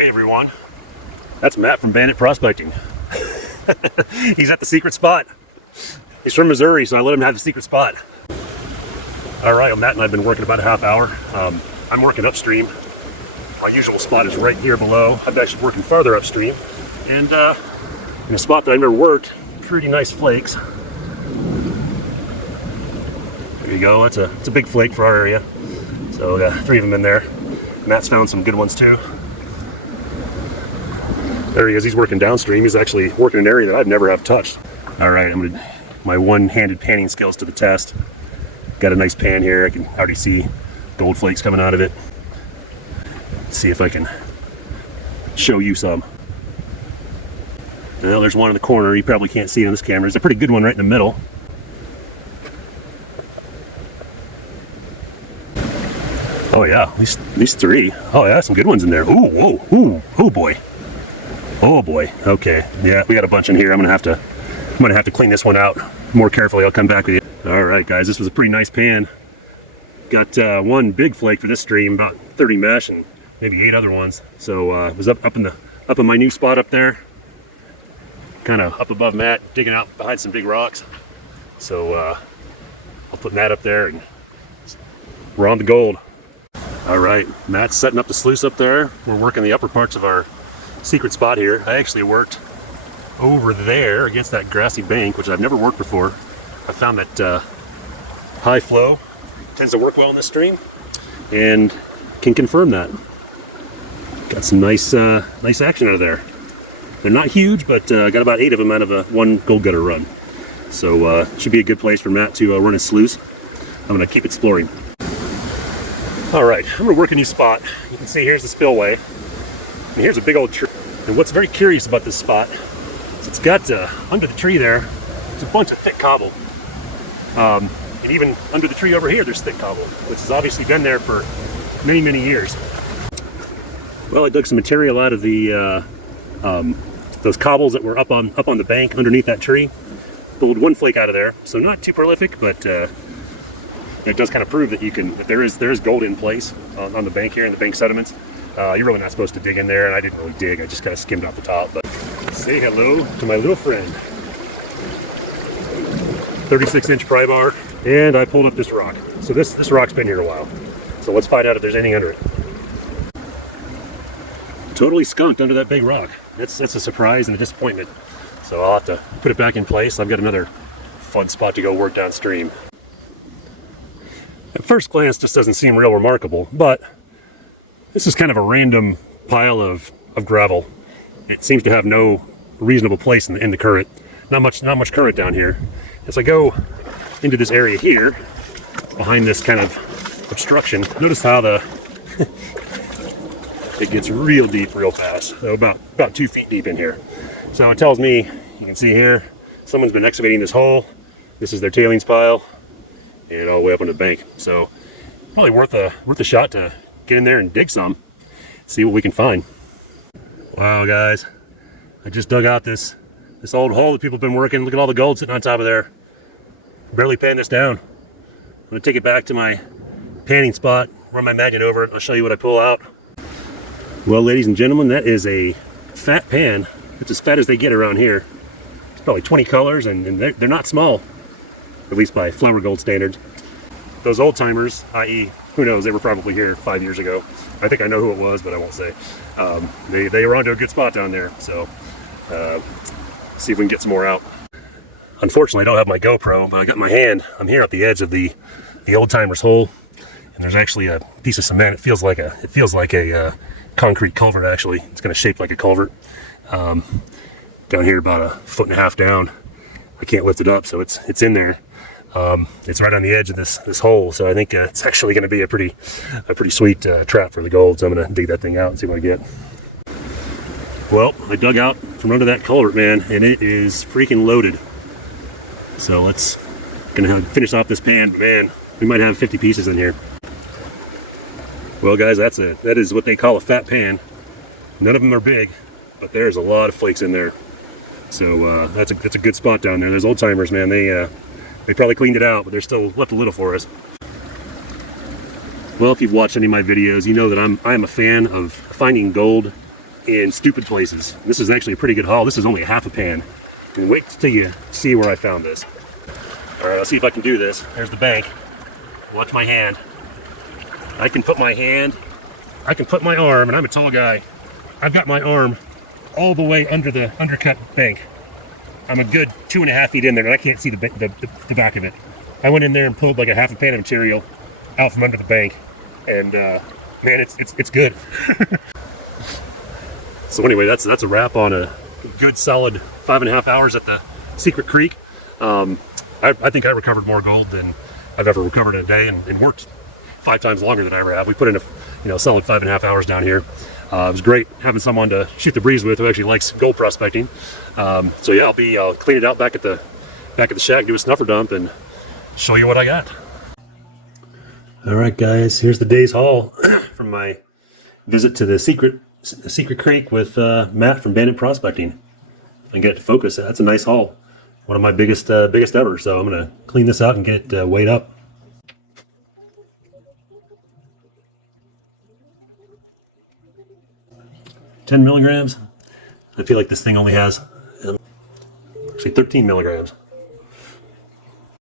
Hey everyone, that's Matt from Bandit Prospecting. He's at the secret spot. He's from Missouri, so I let him have the secret spot. All right, well, Matt and I have been working about a half hour. I'm working upstream. My usual spot is right here below. I'm actually working farther upstream. And in a spot that I've never worked, pretty nice flakes. There you go, it's a big flake for our area. So three of them in there. Matt's found some good ones too. There he is, he's working downstream. He's actually working in an area that I've never have touched. All right, I'm gonna my one-handed panning skills to the test. Got a nice pan here. I can already see gold flakes coming out of it. Let's see if I can show you some. Well, there's one in the corner. You probably can't see it on this camera. It's a pretty good one right in the middle. Oh yeah, these three. Oh yeah, some good ones in there. Ooh, whoa, ooh, oh boy. Oh boy. Okay. Yeah, we got a bunch in here. I'm gonna have to clean this one out more carefully. I'll come back with you. All right, guys. This was a pretty nice pan. Got one big flake for this stream, about 30 mesh, and maybe 8 other ones. So it was up in my new spot up there, kind of up above Matt, digging out behind some big rocks. So I'll put Matt up there, and we're on the gold. All right, Matt's setting up the sluice up there. We're working the upper parts of our secret spot here. I actually worked over there against that grassy bank, which I've never worked before. I found that high flow tends to work well in this stream, and can confirm that. Got some nice action out of there. They're not huge, but got about 8 of them out of one gold gutter run. So should be a good place for Matt to run his sluice. I'm gonna keep exploring. All right, I'm gonna work a new spot. You can see here's the spillway. And here's a big old tree. And what's very curious about this spot is it's got under the tree there, there's a bunch of thick cobble. And even under the tree over here, there's thick cobble, which has obviously been there for many, many years. Well, I dug some material out of the those cobbles that were up on the bank underneath that tree. Pulled one flake out of there, so not too prolific, but it does kind of prove that there is gold in place on the bank here in the bank sediments. You're really not supposed to dig in there, and I didn't really dig. I just kind of skimmed off the top. But say hello to my little friend. 36-inch pry bar, and I pulled up this rock. So this rock's been here a while. So let's find out if there's anything under it. Totally skunked under that big rock. That's a surprise and a disappointment. So I'll have to put it back in place. I've got another fun spot to go work downstream. At first glance, this doesn't seem real remarkable, but this is kind of a random pile of gravel. It seems to have no reasonable place in the current. Not much current down here. As I go into this area here, behind this kind of obstruction, notice how it gets real deep real fast. So about 2 feet deep in here. So it tells me, you can see here, someone's been excavating this hole. This is their tailings pile, and all the way up on the bank. So probably worth a shot to get in there and dig some, see what we can find. Wow, guys, I just dug out this old hole that people have been working. Look at all the gold sitting on top of there. Barely panned this down. I'm gonna take it back to my panning spot, run my magnet over it, I'll show you what I pull out. Well, ladies and gentlemen, that is a fat pan. It's as fat as they get around here. It's probably 20 colors, and they're not small, at least by flour gold standards. Those old timers, i.e., who knows, they were probably here 5 years ago. I think I know who it was, but I won't say. They were onto a good spot down there, so see if we can get some more out. Unfortunately, I don't have my GoPro, but I got my hand. I'm here at the edge of the old timers hole, and there's actually a piece of cement. It feels like a concrete culvert. Actually, it's kind of shaped like a culvert. Down here, about 1.5 feet down. I can't lift it up, so it's in there. It's right on the edge of this hole, so I think it's actually going to be a pretty sweet trap for the gold. So I'm going to dig that thing out and see what I get. Well, I dug out from under that culvert, man, and it is freaking loaded. So gonna finish off this pan, but man, we might have 50 pieces in here. Well, guys, that is what they call a fat pan. None of them are big, but there's a lot of flakes in there. So that's a good spot down there. Those old timers, man, they probably cleaned it out, but they're still left a little for us. Well, if you've watched any of my videos, you know that I am a fan of finding gold in stupid places. This is actually a pretty good haul. This is only a half a pan. And wait till you see where I found this. All right, I'll see if I can do this. There's the bank. Watch my hand. I can put my arm, and I'm a tall guy. I've got my arm all the way under the undercut bank. I'm a good 2.5 feet in there, and I can't see the back of it. I went in there and pulled like a half a pan of material out from under the bank, and man, it's good. So anyway, that's a wrap on a good solid 5.5 hours at the Secret Creek. I think I recovered more gold than I've ever recovered in a day, and worked 5 times longer than I ever have. We put in a solid 5.5 hours down here. It was great having someone to shoot the breeze with who actually likes gold prospecting. So yeah, I'll clean it out back at the shack, do a snuffer dump, and show you what I got. All right, guys, here's the day's haul from my visit to the Secret Creek with Matt from Bandit Prospecting. If I can get it to focus, that's a nice haul. One of my biggest ever. So I'm gonna clean this out and get it weighed up. 10 milligrams. I feel like this thing only has actually 13 milligrams.